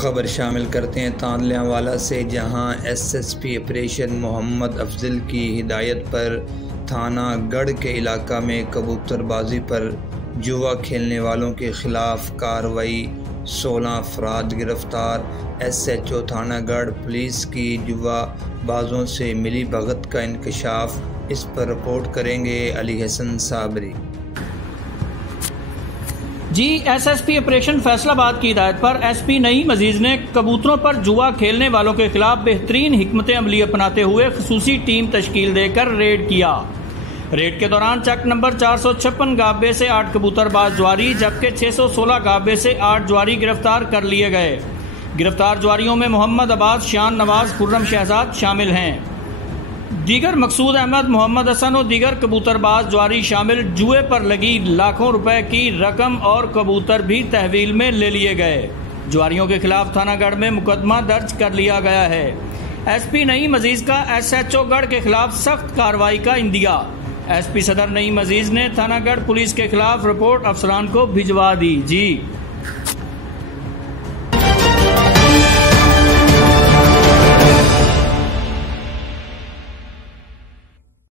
खबर शामिल करते हैं तांदल्यावाला से, जहां एसएसपी ऑपरेशन मोहम्मद अफजल की हिदायत पर थाना गढ़ के इलाका में कबूतरबाजी पर जुआ खेलने वालों के खिलाफ कार्रवाई, 16 अफराद गिरफ्तार। एसएचओ थाना गढ़ पुलिस की जुआ बाजों से मिली भगत का इंकशाफ, इस पर रिपोर्ट करेंगे अली हसन साबरी। जी, एसएसपी ऑपरेशन फैसलाबाद की हिदायत पर एसपी नईम अजीज ने कबूतरों पर जुआ खेलने वालों के खिलाफ बेहतरीन हिकमत अमली अपनाते हुए खसूसी टीम तश्कील देकर रेड किया। रेड के दौरान चक नंबर 456 गाबे से 8 कबूतरबाज ज्वारी जबकि 616 गाबे से 8 ज्वारी गिरफ्तार कर लिए गए। गिरफ्तार ज्वारियों में मोहम्मद अब्बास, शान नवाज, खुर्रम शहजाद शामिल हैं। दीगर मकसूद अहमद, मोहम्मद हसन और दीगर कबूतरबाज ज्वारी शामिल। जुए पर लगी लाखों रुपए की रकम और कबूतर भी तहवील में ले लिए गए। ज्वारियों के खिलाफ थानागढ़ में मुकदमा दर्ज कर लिया गया है। एसपी नईम अजीज का एसएचओ गढ़ के खिलाफ सख्त कार्रवाई का इंदिया। एसपी सदर नईम अजीज ने थानागढ़ पुलिस के खिलाफ रिपोर्ट अफसरान को भिजवा दी। जी।